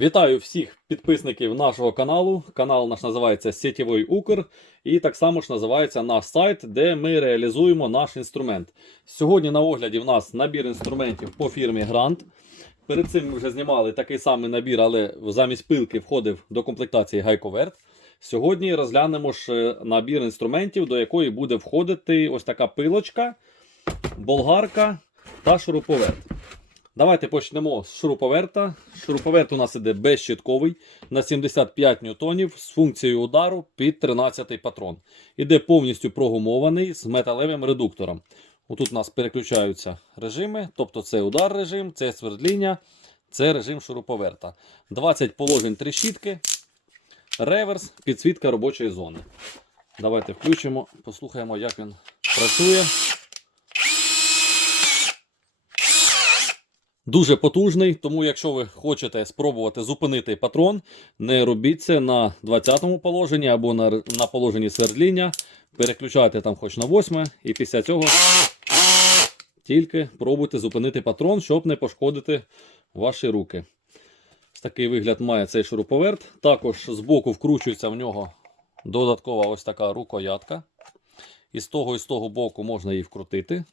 Вітаю всіх підписників нашого каналу. Канал наш називається Сітєвий Укр, і так само ж називається наш сайт, де ми реалізуємо наш інструмент. Сьогодні на огляді в нас набір інструментів по фірмі Грант. Перед цим ми вже знімали такий самий набір, але замість пилки входив до комплектації гайковерт. Сьогодні розглянемо ж е, набір інструментів, до якої буде входити ось така пилочка, болгарка та шуруповерт. Давайте почнемо з шуруповерта. Шуруповерт у нас іде безщитковий на 75 ньютонів з функцією удару під 13 патрон. Іде повністю прогумований з металевим редуктором. Отут у нас переключаються режими, тобто це удар режим, це свердління, це режим шуруповерта. 20 положень трещітки, реверс, підсвітка робочої зони. Давайте включимо, послухаємо, як він працює. Дуже потужний, тому якщо ви хочете спробувати зупинити патрон, не робіть це на 20-му положенні або на, на положенні свердління. Переключайте там хоч на 8 і після цього тільки пробуйте зупинити патрон, щоб не пошкодити ваші руки. Такий вигляд має цей шуруповерт. Також збоку вкручується в нього додаткова ось така рукоятка. І з того і з того боку можна її вкрутити.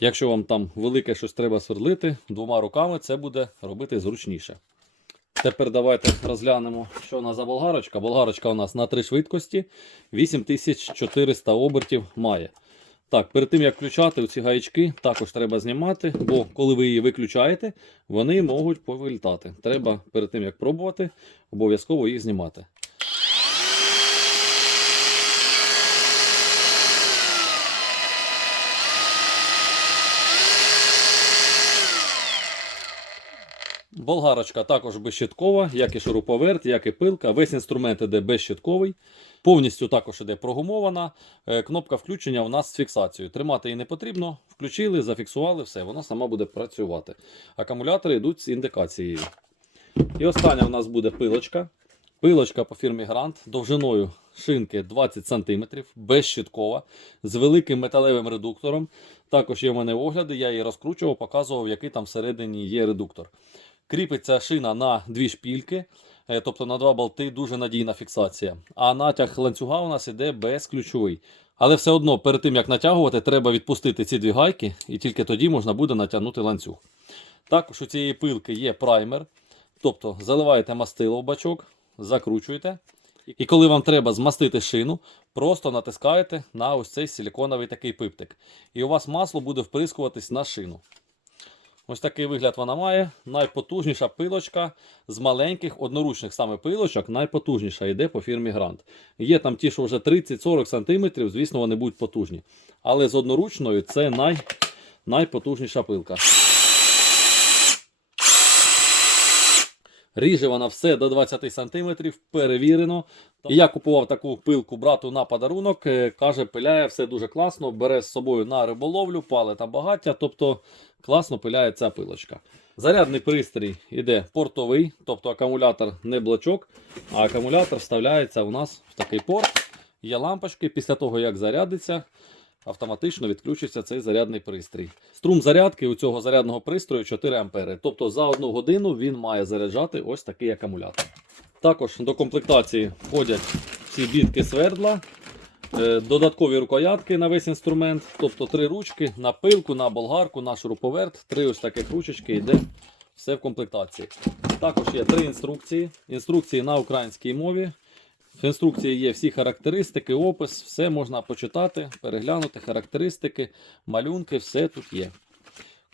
Якщо вам там велике щось треба сверлити двома руками, це буде робити зручніше. Тепер давайте розглянемо, що у нас за болгарочка. Болгарочка у нас на три швидкості 8400 обертів має. Так, перед тим як включати ці гаячки, також треба знімати, бо коли ви її виключаєте, вони можуть повилітати. Треба перед тим як пробувати, обов'язково їх знімати. Болгарочка також безщиткова, як і шуруповерт, як і пилка. Весь інструмент іде безщитковий. Повністю також іде прогумована. Е, Кнопка включення у нас з фіксацією. Тримати її не потрібно. Включили, зафіксували, все, вона сама буде працювати. Акумулятори йдуть з індикацією. І остання у нас буде пилочка. Пилочка по фірмі Грант довжиною шинки 20 см, безщиткова, з великим металевим редуктором. Також є в мене огляди, я її розкручував, показував, який там всередині є редуктор. Кріпиться шина на дві шпільки, е, тобто на два болти, дуже надійна фіксація. А натяг ланцюга у нас іде безключовий. Але все одно, перед тим як натягувати, треба відпустити ці дві гайки, і тільки тоді можна буде натягнути ланцюг. Також у цієї пилки є праймер, тобто заливаєте мастило в бачок, закручуєте. І коли вам треба змастити шину, просто натискаєте на ось цей силіконовий такий пиптик. І у вас масло буде вприскуватись на шину. Ось такий вигляд вона має. Найпотужніша пилочка з маленьких одноручних саме пилочок, найпотужніша йде по фірмі Грант. Є там ті, що вже 30-40 см, звісно, вони будуть потужні. Але з одноручною це най... найпотужніша пилка. Ріже вона все до 20 см, перевірено. І я купував таку пилку брату на подарунок. Е, Каже, пиляє все дуже класно, бере з собою на риболовлю, пале та багаття. Тобто класно пиляє ця пилочка. Зарядний пристрій іде портовий, тобто акумулятор не блочок, а акумулятор вставляється у нас в такий порт. Є лампочки. Після того, як зарядиться, автоматично відключиться цей зарядний пристрій. Струм зарядки у цього зарядного пристрою 4 ампери. Тобто за одну годину він має заряджати ось такий акумулятор. Також до комплектації входять всі бітки свердла, е, додаткові рукоятки на весь інструмент, тобто три ручки на пилку, на болгарку, на шуруповерт, три ось таких ручечки йде все в комплектації. Також є три інструкції. Інструкції на українській мові. В інструкції є всі характеристики, опис, все можна почитати, переглянути характеристики, малюнки, все тут є.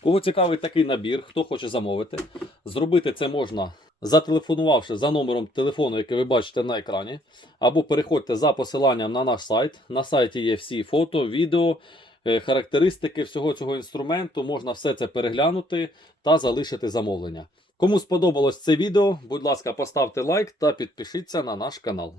Кого цікавить такий набір, хто хоче замовити, зробити це можна зателефонувавши за номером телефону, який ви бачите на екрані, або переходьте за посиланням на наш сайт. На сайті є всі фото, відео, е, характеристики всього цього інструменту. Можна все це переглянути та залишити замовлення. Кому сподобалось це відео, будь ласка, поставте лайк та підпишіться на наш канал.